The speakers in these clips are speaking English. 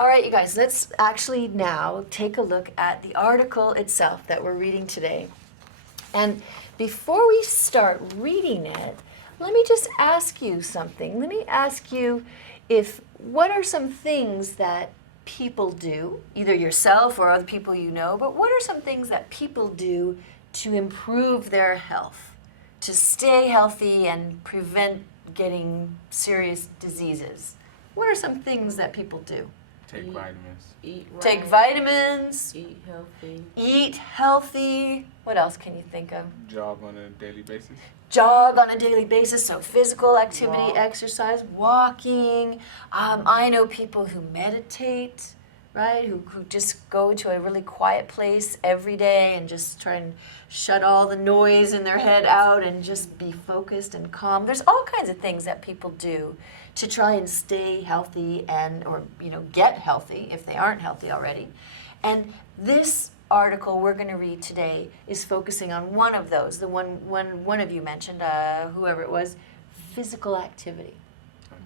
All right, you guys, let's actually now take a look at the article itself that we're reading today. And before we start reading it, let me just ask you something. Let me ask you what are some things that people do, either yourself or other people you know, but what are some things that people do to improve their health, to stay healthy and prevent getting serious diseases? What are some things that people do? Take vitamins. Eat right. Take vitamins. Eat healthy. Eat healthy. What else can you think of? Jog on a daily basis. Jog on a daily basis, so physical activity, Walk. exercise, walking. I know people who meditate, right? Who just go to a really quiet place every day and just try and shut all the noise in their head out and just be focused and calm. There's all kinds of things that people do to try and stay healthy or get healthy if they aren't healthy already. And this article we're going to read today is focusing on one of those, the one of you mentioned, whoever it was, physical activity.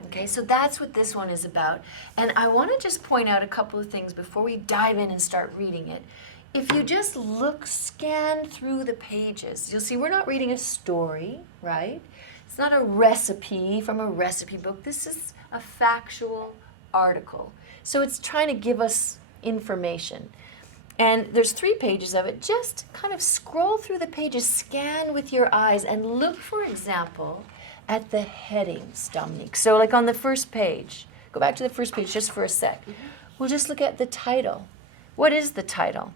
Okay, so that's what this one is about. And I want to just point out a couple of things before we dive in and start reading it. If you just scan through the pages, you'll see we're not reading a story, right? It's not a recipe from a recipe book. This is a factual article. So it's trying to give us information. And there's 3 pages of it. Just kind of scroll through the pages, scan with your eyes, and look, for example, at the headings, Dominique. So like on the first page, go back to the first page just for a sec. We'll just look at the title. What is the title?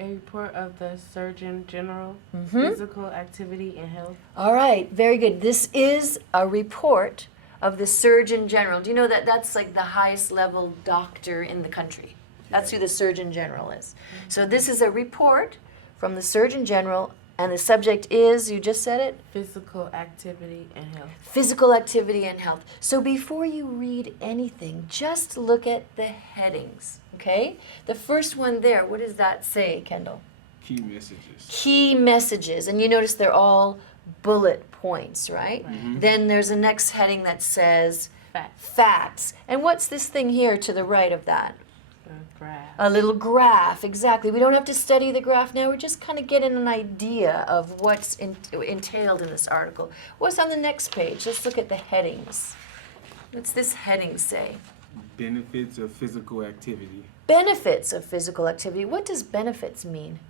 A report of the Surgeon General, Physical Activity and Health. All right, very good. This is a report of the Surgeon General. Do you know that that's like the highest level doctor in the country? That's who the Surgeon General is. So this is a report from the Surgeon General, and the subject is, you just said it? Physical activity and health. Physical activity and health. So before you read anything, just look at the headings, okay? The first one there, what does that say, Kendall? Key messages. Key messages. And you notice they're all bullet points, right? Then there's a next heading that says facts. And what's this thing here to the right of that? Graph. A little graph, exactly. We don't have to study the graph now. We're just kind of getting an idea of what's entailed in this article. What's on the next page? Let's look at the headings. What's this heading say? Benefits of physical activity. Benefits of physical activity. What does benefits mean?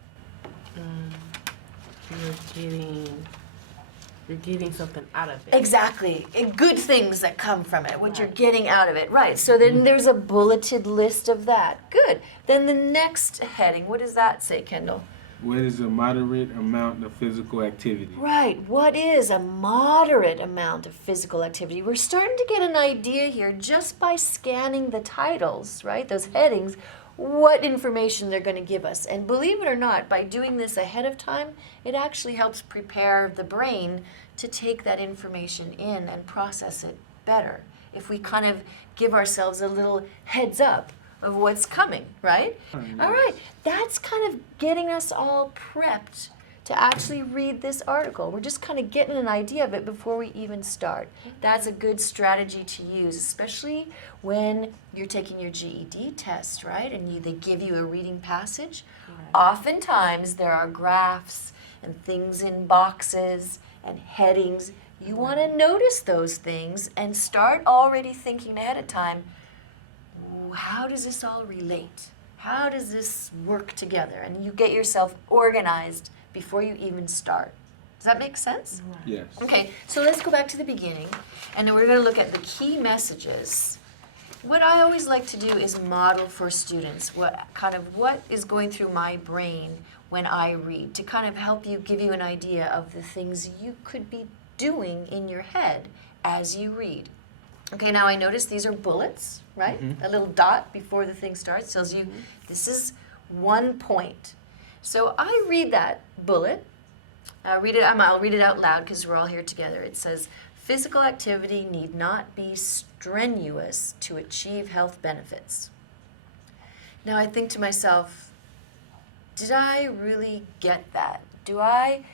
You're getting something out of it. Exactly. Good things that come from it, what you're getting out of it. Right. So then there's a bulleted list of that. Good. Then the next heading, what does that say, Kendall? What is a moderate amount of physical activity? Right. What is a moderate amount of physical activity? We're starting to get an idea here just by scanning the titles, right? Those headings, what information they're going to give us. And believe it or not, by doing this ahead of time, it actually helps prepare the brain to take that information in and process it better. If we kind of give ourselves a little heads up of what's coming, right? All right, that's kind of getting us all prepped to actually read this article. We're just kind of getting an idea of it before we even start. That's a good strategy to use, especially when you're taking your GED test, right? And they give you a reading passage. Right. Oftentimes there are graphs and things in boxes and headings. You want to notice those things and start already thinking ahead of time, how does this all relate? How does this work together? And you get yourself organized before you even start. Does that make sense? Yes. Okay, so let's go back to the beginning, and then we're going to look at the key messages. What I always like to do is model for students what is going through my brain when I read, to kind of help you, give you an idea of the things you could be doing in your head as you read. Okay, now I notice these are bullets, right? A little dot before the thing starts tells you this is 1 point. So I read that bullet. I'll read it out loud because we're all here together. It says, physical activity need not be strenuous to achieve health benefits. Now I think to myself, did I really get that? Do I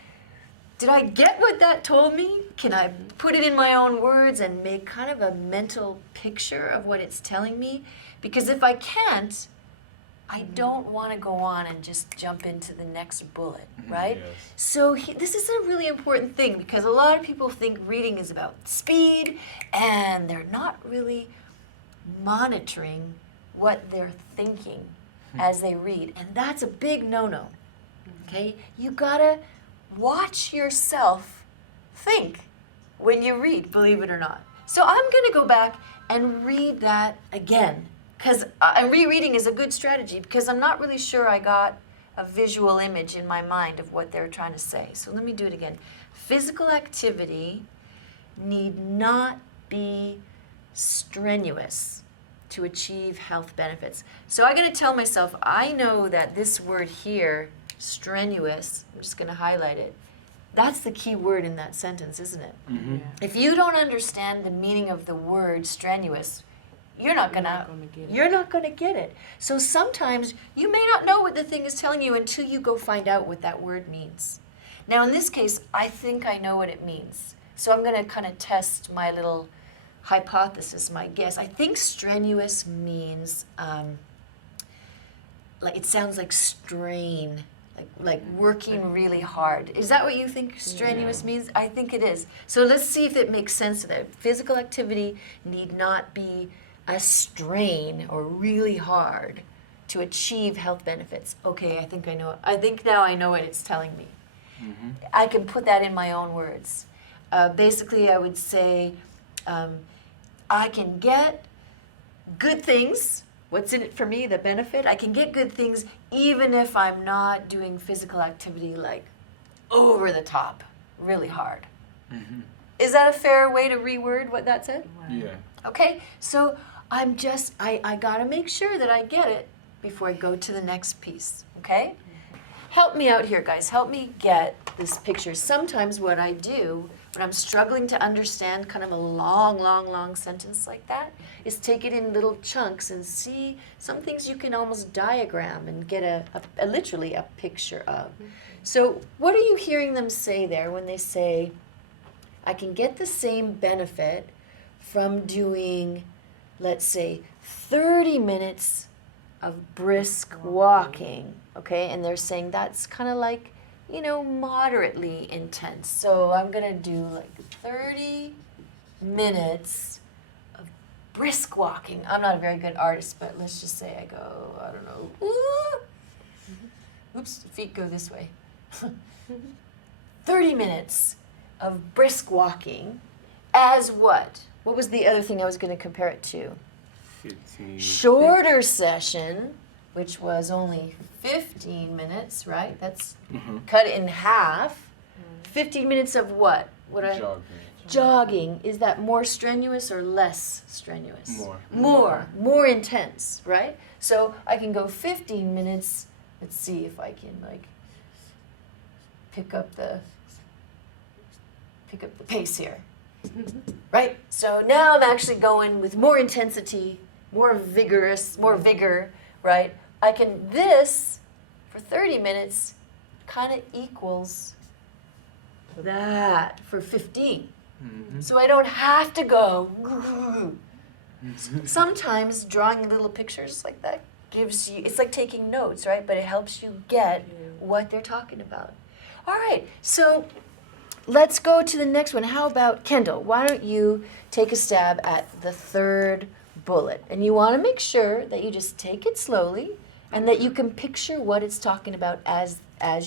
did I get what that told me? Can I put it in my own words and make kind of a mental picture of what it's telling me? Because if I can't, I don't want to go on and just jump into the next bullet, right? Yes. So this is a really important thing because a lot of people think reading is about speed and they're not really monitoring what they're thinking as they read. And that's a big no-no, okay? You gotta watch yourself think when you read, believe it or not. So I'm gonna go back and read that again. Because and rereading is a good strategy because I'm not really sure I got a visual image in my mind of what they're trying to say. So let me do it again. Physical activity need not be strenuous to achieve health benefits. So I got to tell myself, I know that this word here, strenuous, I'm just going to highlight it. That's the key word in that sentence, isn't it? Mm-hmm. Yeah. If you don't understand the meaning of the word strenuous, you're not gonna get it. So sometimes you may not know what the thing is telling you until you go find out what that word means. Now in this case, I think I know what it means. So I'm gonna kind of test my little hypothesis, my guess. I think strenuous means like it sounds like strain, like working really hard. Is that what you think strenuous means? I think it is. So let's see if it makes sense to that. Physical activity need not be a strain or really hard to achieve health benefits. Okay, I think I know. I think now I know what it's telling me. Mm-hmm. I can put that in my own words. Basically, I would say I can get good things. What's in it for me, the benefit? I can get good things even if I'm not doing physical activity like over the top, really hard. Mm-hmm. Is that a fair way to reword what that said? Yeah. Okay, so I gotta make sure that I get it before I go to the next piece, okay? Help me out here, guys. Help me get this picture. Sometimes what I do when I'm struggling to understand kind of a long sentence like that is take it in little chunks and see some things you can almost diagram and get a literally a picture of. So what are you hearing them say there when they say, I can get the same benefit from doing, let's say, 30 minutes of brisk walking, okay? And they're saying that's kind of like, you know, moderately intense. So I'm going to do like 30 minutes of brisk walking. I'm not a very good artist, but let's just say I go, I don't know, oops, feet go this way. 30 minutes of brisk walking as what? What was the other thing I was going to compare it to? 15. Shorter session, which was only 15 minutes, right? That's Mm-hmm. cut in half. 15 minutes of what? Jogging. Is that more strenuous or less strenuous? More intense, right? So I can go 15 minutes. Let's see if I can like pick up the pace here. Right? So now I'm actually going with more intensity, more vigor, right? I can, this for 30 minutes kind of equals that for 15. Mm-hmm. So I don't have to go. Sometimes drawing little pictures like that gives you, it's like taking notes, right? But it helps you get what they're talking about. All right, so let's go to the next one. How about Kendall? Why don't you take a stab at the third bullet? And you want to make sure that you just take it slowly and that you can picture what it's talking about as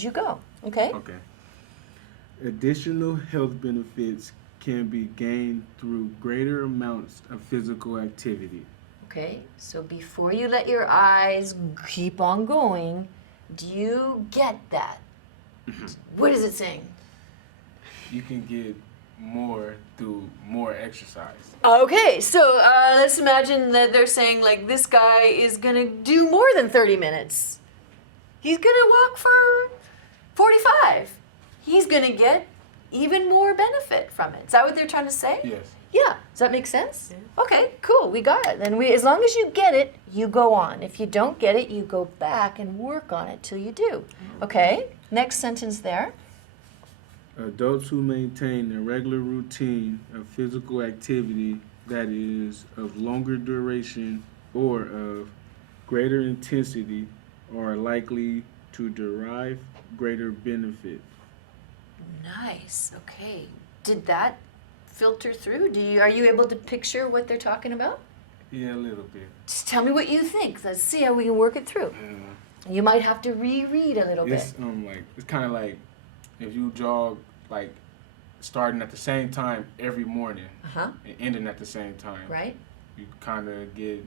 you go. Okay? Okay. Additional health benefits can be gained through greater amounts of physical activity. Okay, so before you let your eyes keep on going, do you get that? What is it saying? You can get more through more exercise. Okay, so let's imagine that they're saying like this guy is gonna do more than 30 minutes. He's gonna walk for 45. He's gonna get even more benefit from it. Is that what they're trying to say? Yes. Yeah. Does that make sense? Yeah. Okay, cool. We got it. Then as long as you get it, you go on. If you don't get it, you go back and work on it till you do. Okay? Next sentence there. Adults who maintain a regular routine of physical activity that is of longer duration or of greater intensity are likely to derive greater benefit. Nice. Okay. Did that filter through? Are you able to picture what they're talking about? Yeah, a little bit. Just tell me what you think. Let's see how we can work it through. You might have to reread a little bit. It's kind of like if you jog like starting at the same time every morning Uh-huh. and ending at the same time. Right? You kind of get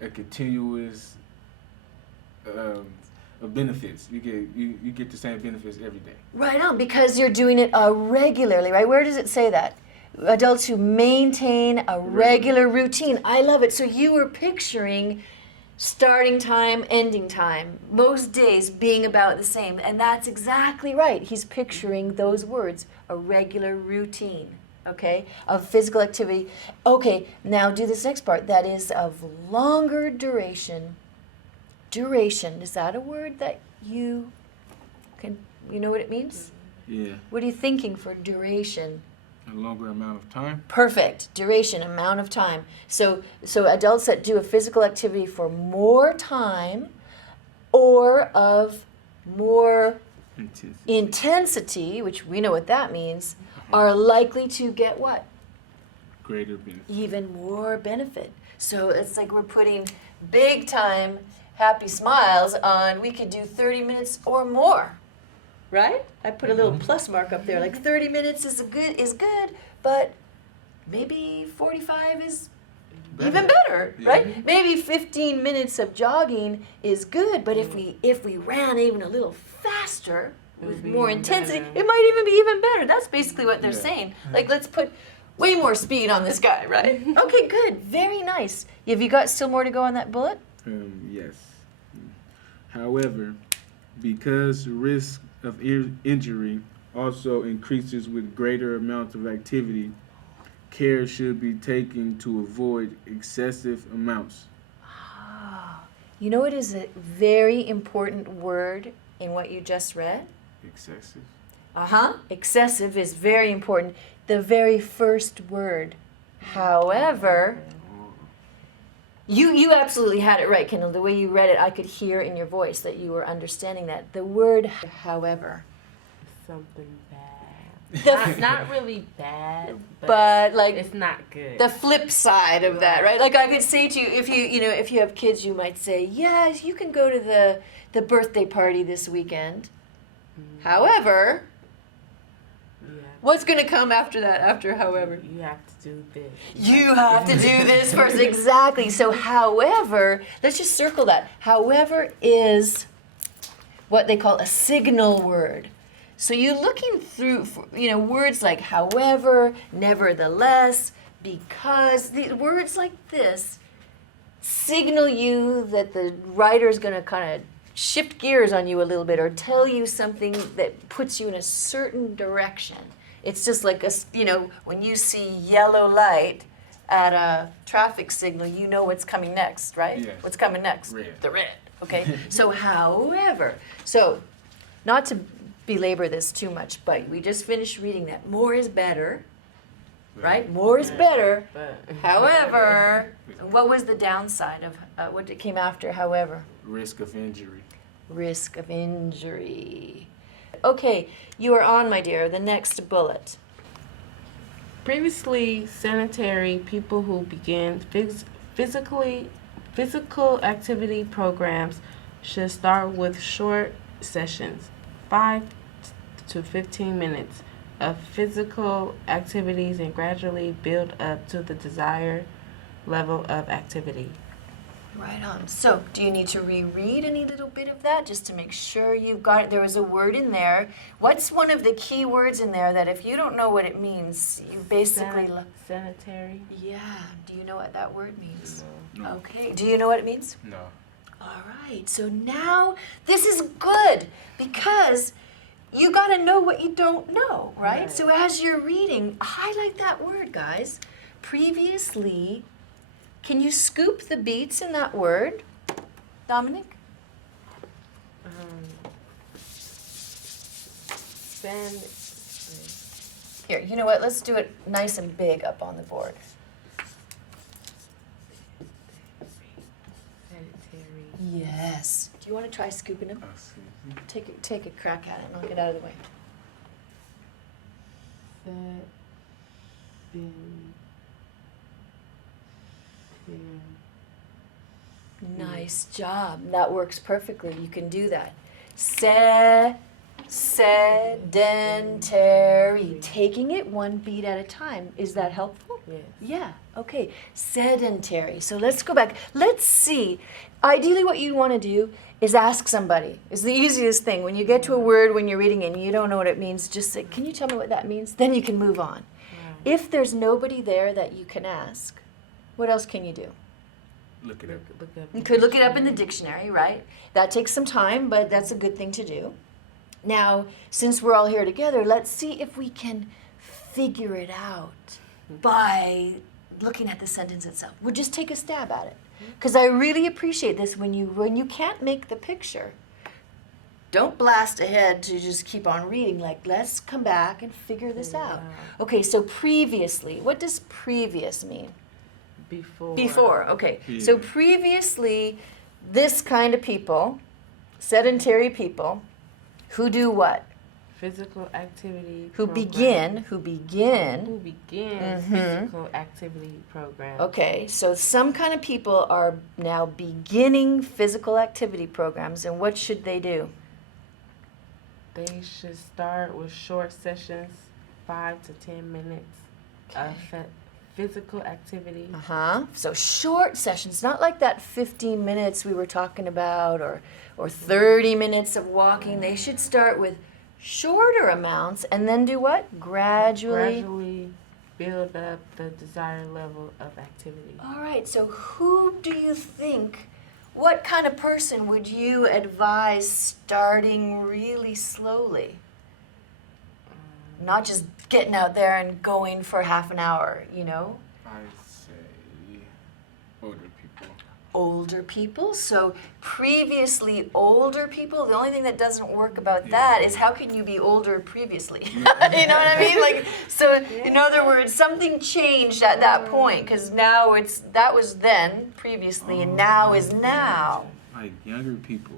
a continuous of benefits. You get the same benefits every day. Right on, because you're doing it regularly, right? Where does it say that? Adults who maintain a regular routine. I love it. So you were picturing starting time, ending time, most days being about the same. And that's exactly right. He's picturing those words, a regular routine, okay, of physical activity. Okay, now do this next part. That is of longer duration. Duration, is that a word that you know what it means? Yeah. What are you thinking for duration? A longer amount of time. Perfect. Duration, amount of time. So adults that do a physical activity for more time or of more intensity, which we know what that means, are likely to get what? Greater benefit. Even more benefit. So it's like we're putting big time happy smiles on we could do 30 minutes or more. Right? I put a little plus mark up there. Like 30 minutes is good, but maybe 45 is even better, right? Maybe 15 minutes of jogging is good, but if we ran even a little faster with more intensity, it might even be even better. That's basically what they're saying. Like, let's put way more speed on this guy, right? Okay, good. Very nice. Have you got still more to go on that bullet? Yes. However, because risk of injury also increases with greater amounts of activity, care should be taken to avoid excessive amounts. You know what is a very important word in what you just read? Excessive. Excessive is very important. The very first word. However, you absolutely had it right, Kendall. The way you read it, I could hear in your voice that you were understanding that. The word, however. Something bad. Not really bad, but like it's not good. The flip side of that, right? Like I could say to you, if you have kids, you might say, yes, you can go to the birthday party this weekend. Mm-hmm. However, what's going to come after that? After however, you have to do this. You have to do this first, exactly. So, however, let's just circle that. However is what they call a signal word. So you're looking through, words like however, nevertheless, because, the words like this signal you that the writer's going to kind of shift gears on you a little bit or tell you something that puts you in a certain direction. It's just like, when you see yellow light at a traffic signal, you know what's coming next, right? Yes. What's coming next? Red. The red. Okay? So, however, not to belabor this too much, but we just finished reading that. More is better, right? More is better. However, what was the downside of what came after however? Risk of injury. Risk of injury. Okay, you are on, my dear. The next bullet. Previously sedentary people who begin physical activity programs should start with short sessions, 5 to 15 minutes of physical activities and gradually build up to the desired level of activity. Right on. So, do you need to reread any little bit of that just to make sure you've got it? There was a word in there. What's one of the key words in there that if you don't know what it means, you basically... Sanitary. Yeah. Do you know what that word means? No. Okay. Do you know what it means? No. All right. So now this is good because you got to know what you don't know, right? So as you're reading, highlight that word, guys. Previously... Can you scoop the beats in that word, Dominic? Send. Here, you know what? Let's do it nice and big up on the board. Sedentary. Yes. Do you want to try scooping them? I see. Take a crack at it and I'll get out of the way. Nice job. That works perfectly. You can do that. Sedentary. Taking it one beat at a time. Is that helpful? Yes. Yeah. Okay. Sedentary. So let's go back. Let's see. Ideally, what you want to do is ask somebody. It's the easiest thing. When you get to a word when you're reading it and you don't know what it means, just say, "Can you tell me what that means?" Then you can move on. Right. If there's nobody there that you can ask, what else can you do? Look it up. Look up. You could look it up in the dictionary, right? That takes some time, but that's a good thing to do. Now, since we're all here together, let's see if we can figure it out by looking at the sentence itself. We'll just take a stab at it. Because I really appreciate this when you can't make the picture. Don't blast ahead to just keep on reading. Like, let's come back and figure this out. Okay, so previously. What does previous mean? Before. Before, okay. Yeah. So previously, this kind of people, sedentary people, who do what? Physical activity. Who program. begin. Who begin Mhm. physical activity program. Okay, so some kind of people are now beginning physical activity programs, and what should they do? They should start with short sessions, 5 to 10 minutes of physical activity. So short sessions, not like that 15 minutes we were talking about or 30 minutes of walking. They should start with shorter amounts and then do what? Gradually build up the desired level of activity. All right, so who do you think, what kind of person would you advise starting really slowly? Not just getting out there and going for half an hour, you know? I say older people. Older people. So previously older people, the only thing that doesn't work about that is how can you be older previously? You know what I mean? Like, so in other words, something changed at that point because now that was then previously and now is now. Like younger people.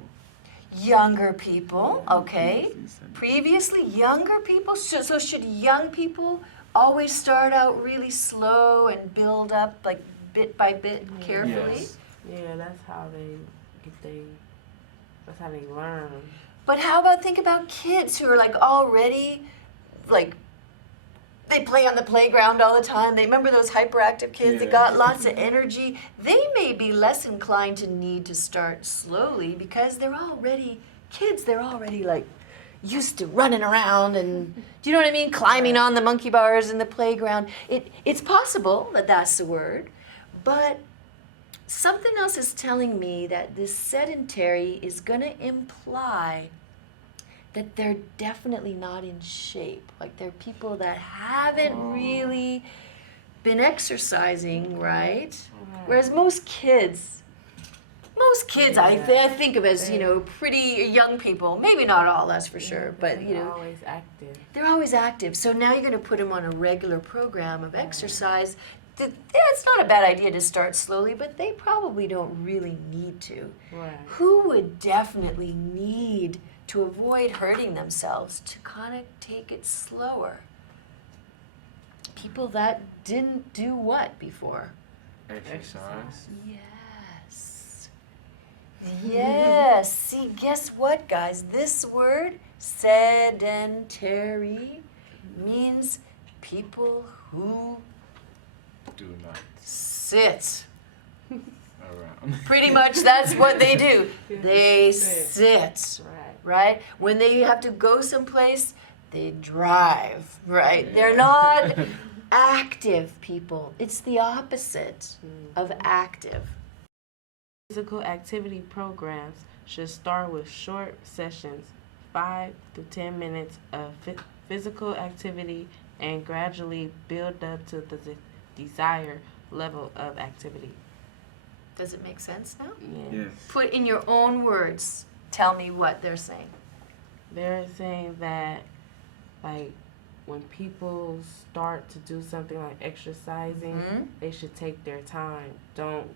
Younger people, okay. Previously younger people. So should young people always start out really slow and build up like bit by bit carefully? Yes. Yeah, that's how they learn. But how about think about kids who are like already like they play on the playground all the time. They remember those hyperactive kids that got lots of energy. They may be less inclined to need to start slowly because they're already kids. They're already like used to running around and do you know what I mean? Climbing on the monkey bars in the playground. It's possible that that's the word, but something else is telling me that this sedentary is going to imply that they're definitely not in shape. Like they're people that haven't really been exercising, right? Whereas most kids, I think of as, you know, pretty young people. Maybe not all, that's for sure, but you know. They're always active. They're always active. So now you're going to put them on a regular program of exercise. It's not a bad idea to start slowly, but they probably don't really need to. Right. Who would definitely need to avoid hurting themselves to kind of take it slower? People that didn't do what before? Exercise. Yes. Yes. See, guess what, guys? This word, sedentary, means people who Do not sit. around. Pretty much that's what they do. They Sit. sit, Right. right? When they have to go someplace, they drive, right? They're not active people. It's the opposite of active. Physical activity programs should start with short sessions, 5 to 10 minutes of physical activity, and gradually build up to the desired level of activity. Does it make sense now? Yeah. Yes. Put in your own words. Tell me what they're saying. They're saying that like when people start to do something like exercising, Mhm. they should take their time. Don't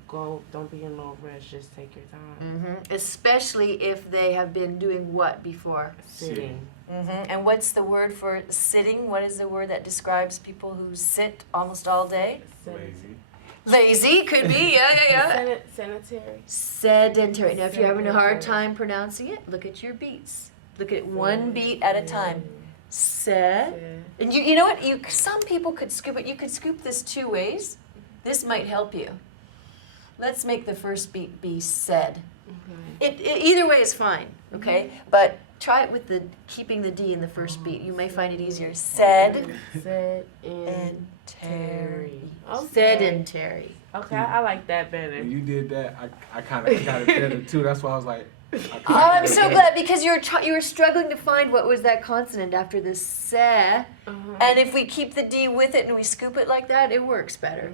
be in no rush. Just take your time. Especially if they have been doing what before? Sitting. And what's the word for sitting? What is the word that describes people who sit almost all day? Lazy. Lazy could be, yeah. Sanitary. Sedentary. Now, if you're having a hard Sedentary. time pronouncing it, look at your beats. Look at one beat at a time. Sed. And you know what? Some people could scoop it. You could scoop this two ways. This might help you. Let's make the first beat be said. Okay. It either way is fine, okay? But try it with keeping the D in the first beat. You may find it easier. Said and terry. Okay. Sedentary. Okay, I like that better. When you did that, I kind of got it better too. That's why I was like, Oh, I'm so glad because you were struggling to find what was that consonant after the se. And if we keep the D with it and we scoop it like that, it works better.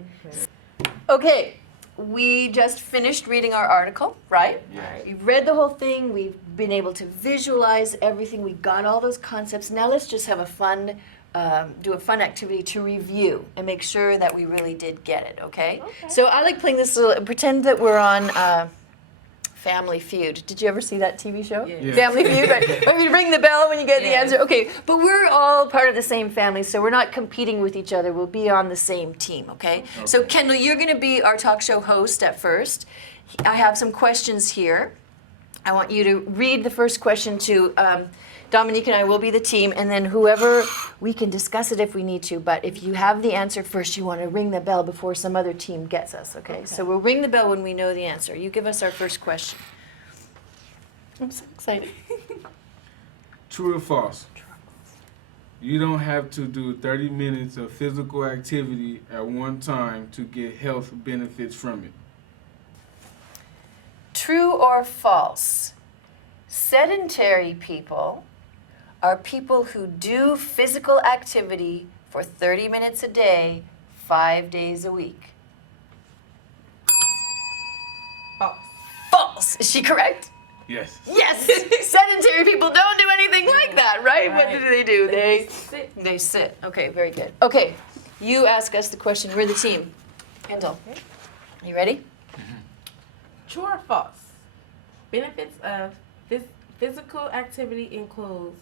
Okay, we just finished reading our article, right? Right. We've read the whole thing. We've been able to visualize everything. We got all those concepts. Now let's just have do a fun activity to review and make sure that we really did get it, okay? So I like playing this little, pretend that we're on Family Feud. Did you ever see that TV show? Yeah. Family Feud, right? Or you ring the bell when you get the answer. Okay, but we're all part of the same family, so we're not competing with each other. We'll be on the same team, okay? So Kendall, you're going to be our talk show host at first. I have some questions here. I want you to read the first question to Dominique, and I will be the team, and then whoever, we can discuss it if we need to, but if you have the answer first, you want to ring the bell before some other team gets us, okay? So we'll ring the bell when we know the answer. You give us our first question. I'm so excited. true or false? You don't have to do 30 minutes of physical activity at one time to get health benefits from it. True or false? Sedentary people are people who do physical activity for 30 minutes a day, 5 days a week. False. False. Is she correct? Yes. Yes. Sedentary people don't do anything like that, right? What do they do? They sit. Okay, very good. Okay, you ask us the question. We're the team. Kendall, you ready? True or false? Benefits of physical activity includes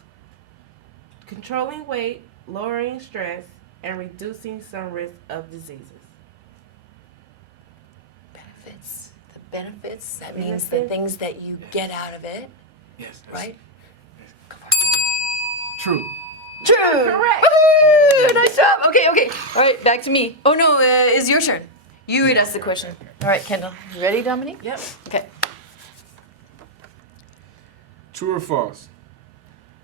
controlling weight, lowering stress, and reducing some risk of diseases. Benefits. The benefits, that means the things that you get out of it, Yes. right? True. True. Correct. Woohoo! Nice job. Okay. All right, back to me. Oh no, it's your turn. You read us the question. All right, Kendall. You ready, Dominique? Yep. Okay. True or false?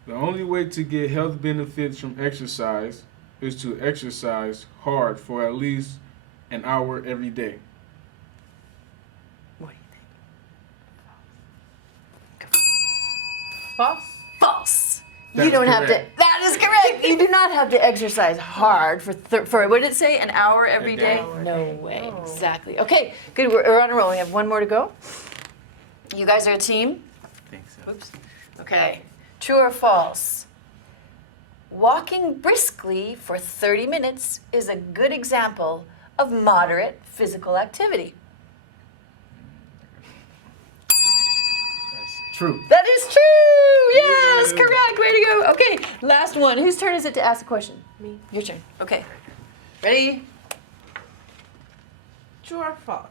The only way to get health benefits from exercise is to exercise hard for at least an hour every day. What do you think? False. False. That You is don't have to. correct. That is correct. You do not have to exercise hard for what did it say? An hour every A day? day. No No. way. Exactly. Okay. Good. We're on a roll. We have one more to go. You guys are a team. I think so. Oops. Okay. True or false? Walking briskly for 30 minutes is a good example of moderate physical activity. That's true. That is true. Yes, Yeah. correct. Way to go. Okay, last one. Whose turn is it to ask a question? Me. Your turn. Okay. Ready? True or false?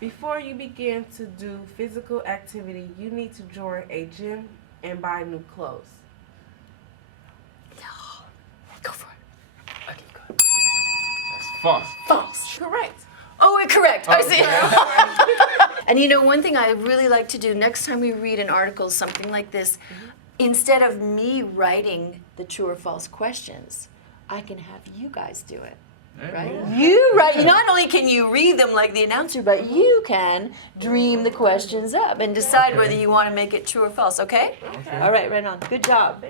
Before you begin to do physical activity, you need to join a gym and buy new clothes. Go for it. Okay, go. That's false. False. Correct. Oh, correct. I Oh, see. And you know, one thing I really like to do next time we read an article, something like this, instead of me writing the true or false questions, I can have you guys do it. Right? You write. Not only can you read them like the announcer, but you can dream the questions up and decide whether you want to make it true or false. Okay? Okay. All right. Right on. Good job.